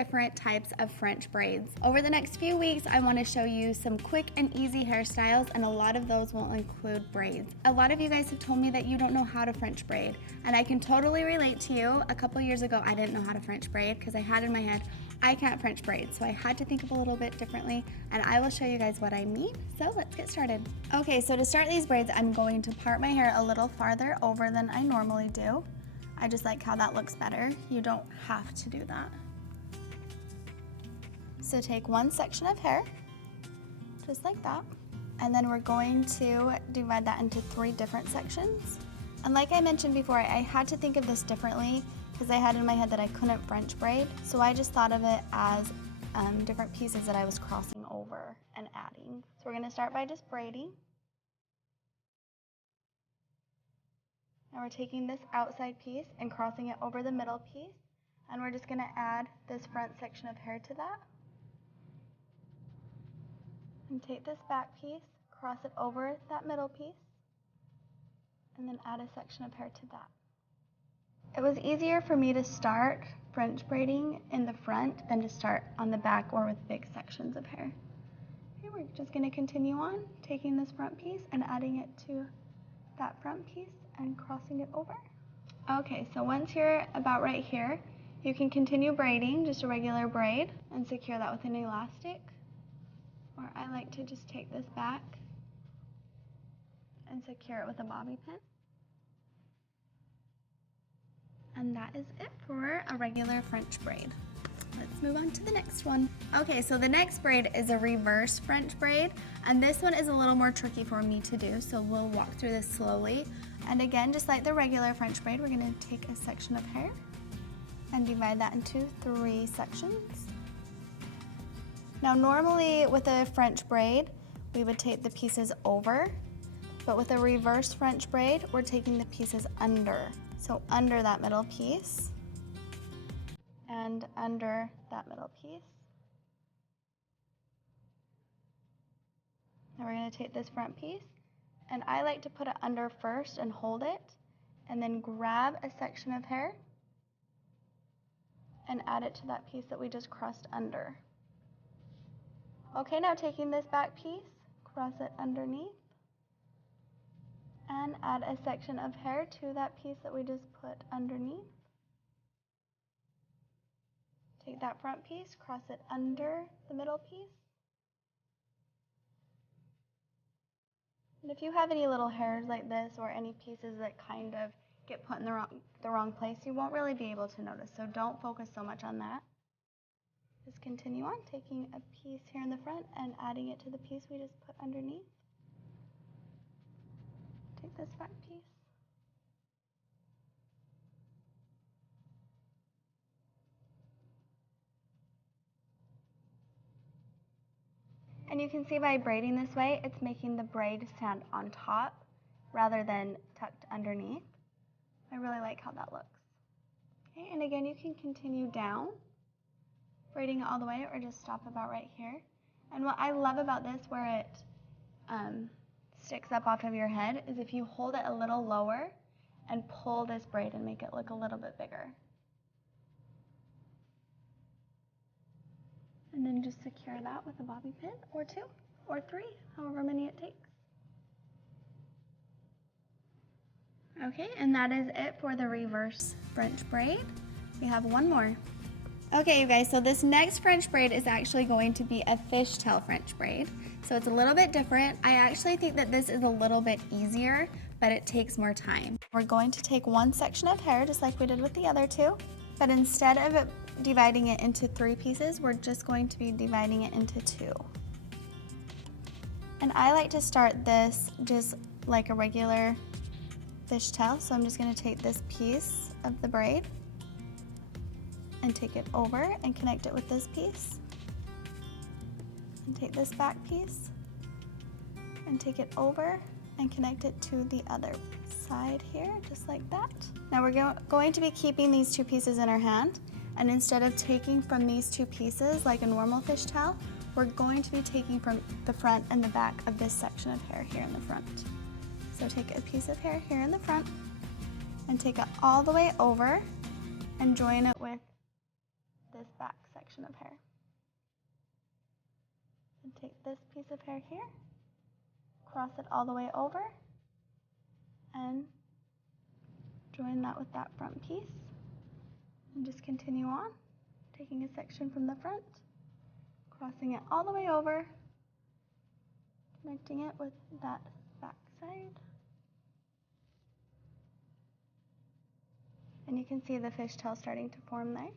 different types of French braids. Over the next few weeks, I want to show you some quick and easy hairstyles, and a lot of those will include braids. A lot of you guys have told me that you don't know how to French braid, and I can totally relate to you. A couple years ago, I didn't know how to French braid because I had in my head, I can't French braid, so I had to think of a little bit differently, and I will show you guys what I mean. So let's get started. Okay, so to start these braids, I'm going to part my hair a little farther over than I normally do. I just like how that looks better. You don't have to do that. So take one section of hair, just like that, and then we're going to divide that into 3 different sections. And like I mentioned before, I had to think of this differently because I had in my head that I couldn't French braid, so I just thought of it as different pieces that I was crossing over and adding. So we're going to start by just braiding. Now we're taking this outside piece and crossing it over the middle piece, and we're just going to add this front section of hair to that. And take this back piece, cross it over that middle piece, and then add a section of hair to that. It was easier for me to start French braiding in the front than to start on the back or with big sections of hair. Okay, we're just going to continue on, taking this front piece and adding it to that front piece and crossing it over. Okay, so once you're about right here, you can continue braiding, just a regular braid, and secure that with an elastic. Or I like to just take this back and secure it with a bobby pin. And that is it for a regular French braid. Let's move on to the next one. Okay, so the next braid is a reverse French braid, and this one is a little more tricky for me to do, so we'll walk through this slowly. And again, just like the regular French braid, we're going to take a section of hair and divide that into 3 sections. Now normally with a French braid, we would take the pieces over, but with a reverse French braid, we're taking the pieces under. So under that middle piece and under that middle piece. Now we're going to take this front piece, and I like to put it under first and hold it, and then grab a section of hair and add it to that piece that we just crossed under. Okay, now taking this back piece, cross it underneath, and add a section of hair to that piece that we just put underneath. Take that front piece, cross it under the middle piece. And if you have any little hairs like this or any pieces that kind of get put in the wrong place, you won't really be able to notice, so don't focus so much on that. Just continue on, taking a piece here in the front and adding it to the piece we just put underneath. Take this back piece. And you can see by braiding this way, it's making the braid stand on top rather than tucked underneath. I really like how that looks. Okay, and again, you can continue down, braiding it all the way, or just stop about right here. And what I love about this, where it sticks up off of your head, is if you hold it a little lower and pull this braid and make it look a little bit bigger. And then just secure that with a bobby pin, or 2, or 3, however many it takes. Okay, and that is it for the reverse French braid. We have one more. Okay, you guys, so this next French braid is actually going to be a fishtail French braid. So it's a little bit different. I actually think that this is a little bit easier, but it takes more time. We're going to take one section of hair, just like we did with the other 2, but instead of dividing it into 3 pieces, we're just going to be dividing it into 2. And I like to start this just like a regular fishtail, so I'm just going to take this piece of the braid and take it over and connect it with this piece, and take this back piece and take it over and connect it to the other side here, just like that. Now we're going to be keeping these 2 pieces in our hand, and instead of taking from these 2 pieces like a normal fishtail, we're going to be taking from the front and the back of this section of hair here in the front. So take a piece of hair here in the front and take it all the way over and join it with this back section section of hair. And take this piece of hair here, cross it all the way over, and join that with that front piece. And just continue on, taking a section from the front, crossing it all the way over, connecting it with that back side. And you can see the fishtail starting to form there.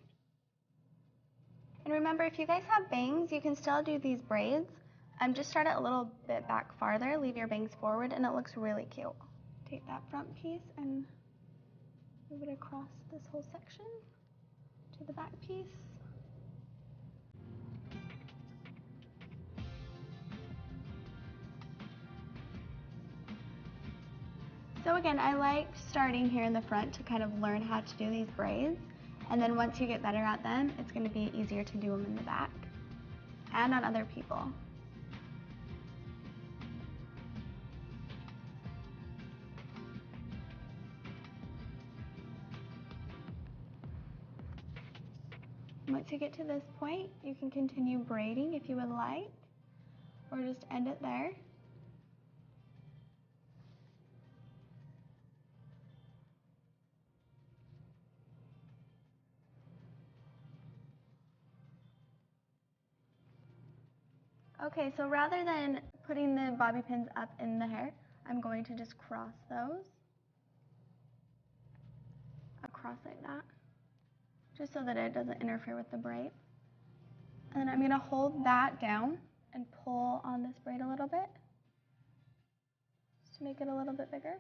And remember, if you guys have bangs, you can still do these braids. Just start it a little bit back farther, leave your bangs forward, and it looks really cute. Take that front piece and move it across this whole section to the back piece. So again, I like starting here in the front to kind of learn how to do these braids. And then once you get better at them, it's going to be easier to do them in the back and on other people. Once you get to this point, you can continue braiding if you would like, or just end it there. Okay, so rather than putting the bobby pins up in the hair, I'm going to just cross those across like that, just so that it doesn't interfere with the braid. And then I'm going to hold that down and pull on this braid a little bit, just to make it a little bit bigger.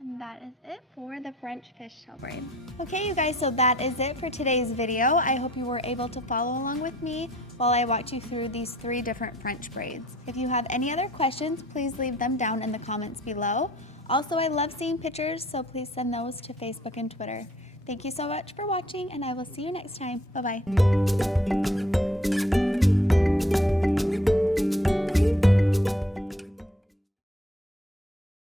And that is it for the French fishtail braid. Okay, you guys, so that is it for today's video. I hope you were able to follow along with me while I walked you through these 3 different French braids. If you have any other questions, please leave them down in the comments below. Also, I love seeing pictures, so please send those to Facebook and Twitter. Thank you so much for watching, and I will see you next time. Bye-bye.